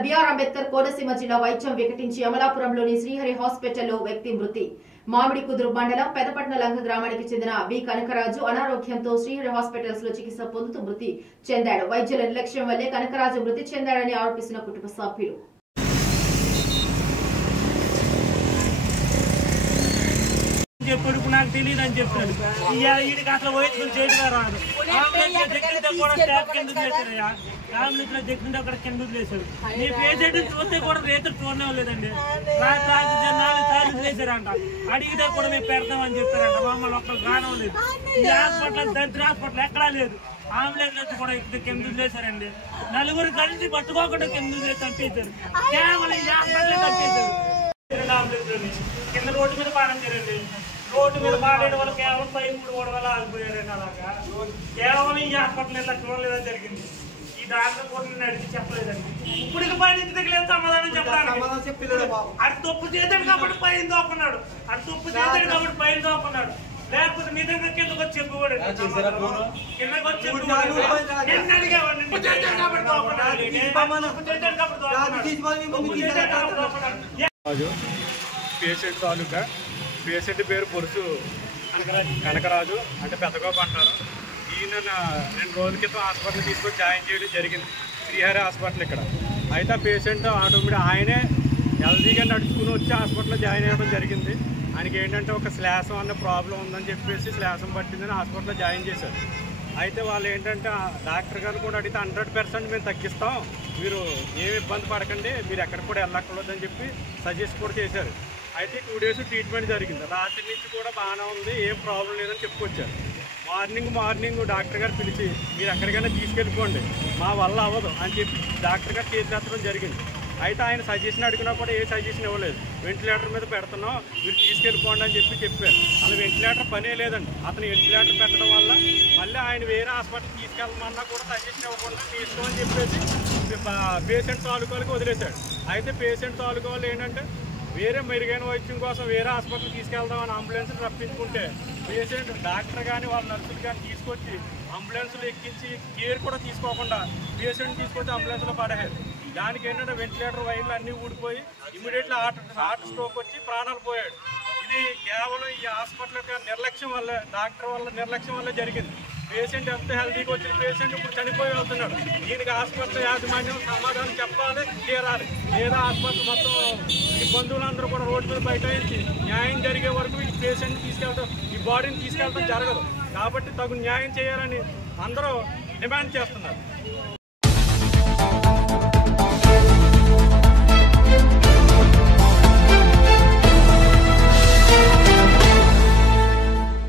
Doctor BR Ambedkar Konaseema జిల్లా వైద్యం వికటించి అమలాపురంలోని శ్రీహరి హాస్పిటల్లో వ్యక్తి మృతి. మామిడి కుదురు మండలం పెదపట్న లంక గ్రామానికి చెందిన బి కనకరాజు అనారోగ్యంతో శ్రీహరి హాస్పిటల్స్ లో చికిత్స పొందుతూ మృతి చెందాడు. వైద్యుల నిర్లక్ష్యం వల్లే కనకరాజు మృతి చెందాడని ఆరోపిస్తున్న కుటుంబ సభ్యులు. నాకు తెలియదు అని చెప్తాడు. వీడికి అసలు వయసు చేయడం రాదు. అంబులెన్స్ లో దగ్గర అక్కడ కింద వదిలేశాడు. నీ పేషెంట్ చూస్తే కూడా రేతులు చూడడం లేదండి. 4 సార్లు వదిలేశారంట. అడిగితే కూడా మేము పెడతామని చెప్తారంట. మమ్మల్ని ఒక్కరు రావడం లేదు. ఈ హాస్పిటల్ దరిద్ర హాస్పిటల్ ఎక్కడా లేదు. అంబులెన్స్ వచ్చి కూడా ఇక్కడ కింద వదిలేశారండి. 4 కలిసి పట్టుకోకుండా కింద వదిలేసి చంపేశారు. కేవలం ఈ హాస్పిటల్ చంపేశారు. అంబులెన్స్ లోని కింద రోడ్డు మీద పాడించారండి. రోడ్డు మీద పాడేయడం వల్ల కేవలం 3 వల్ల ఆగిపోయారండి. అలాగా కేవలం ఈ హాస్పిటల్ ఇలా చూడలేదని జరిగింది. ఈ డాక్టర్ కూడా నేను అడిగి చెప్పలేదండి. ఇప్పటికి పైన లేదు సమాధానం చెప్పడానికి. అది తప్పు చేశాడు కాబట్టి పైన దోకున్నాడు. అది తప్పు చేశాడు కాబట్టి పైన దోకున్నాడు. లేకపోతే నిజంగా కిందకు వచ్చి చెప్పేవాడు. కిందకు వచ్చి చెప్పేవాడు. అడిగేవాడిని పేషెంట్ తాలూకా పేషెంట్ పేరు పొరుసు కనకరాజు అంటే పెద్దగోప అంటారు. ఈయన 2 రోజుల క్రితం హాస్పిటల్ తీసుకొని జాయిన్ చేయడం జరిగింది, శ్రీహరి హాస్పిటల్ ఇక్కడ. అయితే ఆ పేషెంట్ ఆటోమేటిక్ ఆయనే హెల్దీగా నడుచుకుని వచ్చి హాస్పిటల్లో జాయిన్ అవ్వడం జరిగింది. ఆయనకి ఏంటంటే ఒక శ్వాసం అన్న ప్రాబ్లం ఉందని చెప్పేసి శ్వాసం పట్టిందని హాస్పిటల్లో జాయిన్ చేశారు. అయితే వాళ్ళు ఏంటంటే డాక్టర్ గారు కూడా అడిగితే 100% మేము తగ్గిస్తాం, మీరు ఏమి ఇబ్బంది పడకండి, మీరు ఎక్కడికి కూడా వెళ్ళక్కర్లేదని చెప్పి సజెస్ట్ కూడా చేశారు. అయితే 2 డేస్ ట్రీట్మెంట్ జరిగింది. రాత్రి నుంచి కూడా బాగానే ఉంది, ఏం ప్రాబ్లం లేదని చెప్పుకొచ్చారు. మార్నింగ్ డాక్టర్ గారు పిలిచి మీరు ఎక్కడికైనా తీసుకెళ్ళిపోండి, మా వల్ల అవ్వదు అని చెప్పి డాక్టర్ గారు చేతిరెత్తడం జరిగింది. అయితే ఆయన సజెషన్ అడిగినా కూడా ఏ సజెషన్ ఇవ్వలేదు. వెంటిలేటర్ మీద పెడుతున్నాం, మీరు తీసుకెళ్ళిపోండి అని చెప్పారు. అలా వెంటిలేటర్ పనే లేదండి. అతను వెంటిలేటర్ పెట్టడం వల్ల మళ్ళీ ఆయన వేరే హాస్పిటల్ తీసుకెళ్ళమన్నా కూడా సజెషన్ ఇవ్వకుండా తీసుకోమని చెప్పేసి పేషెంట్ తాలూకాలకు వదిలేశాడు. అయితే పేషెంట్ తాలూకా వాళ్ళు ఏంటంటే వేరే మెరుగైన వైద్యం కోసం వేరే హాస్పిటల్ తీసుకెళ్దామని అంబులెన్స్ రప్పించుకుంటే పేషెంట్ డాక్టర్ కానీ వాళ్ళ నర్సులు కానీ తీసుకొచ్చి అంబులెన్స్లో ఎక్కించి కేర్ కూడా తీసుకోకుండా పేషెంట్ తీసుకొచ్చి అంబులెన్స్లో పడేయారు. దానికి ఏంటంటే వెంటిలేటర్ వైర్లు అన్నీ ఊడిపోయి ఇమీడియట్లీ హార్ట్ స్ట్రోక్ వచ్చి ప్రాణాలు పోయాడు. ఇది కేవలం ఈ హాస్పిటల్ యొక్క నిర్లక్ష్యం వల్ల, డాక్టర్ వల్ల నిర్లక్ష్యం వల్ల జరిగింది. పేషెంట్ ఎంత హెల్తీగా వచ్చిన పేషెంట్ ఇప్పుడు చనిపోయి వెళ్తున్నాడు. దీనికి హాస్పిటల్ యాజమాన్యం సమాధానం చెప్పాలి, చేరాలి. లేదా హాస్పిటల్ మొత్తం ఈ బంధువులందరూ కూడా రోడ్డు మీద బైఠాయించి న్యాయం జరిగే వరకు ఈ పేషెంట్ తీసుకెళ్తాం, ఈ బాడీని తీసుకెళ్తాం జరగదు. కాబట్టి తగు న్యాయం చేయాలని అందరూ డిమాండ్ చేస్తున్నారు.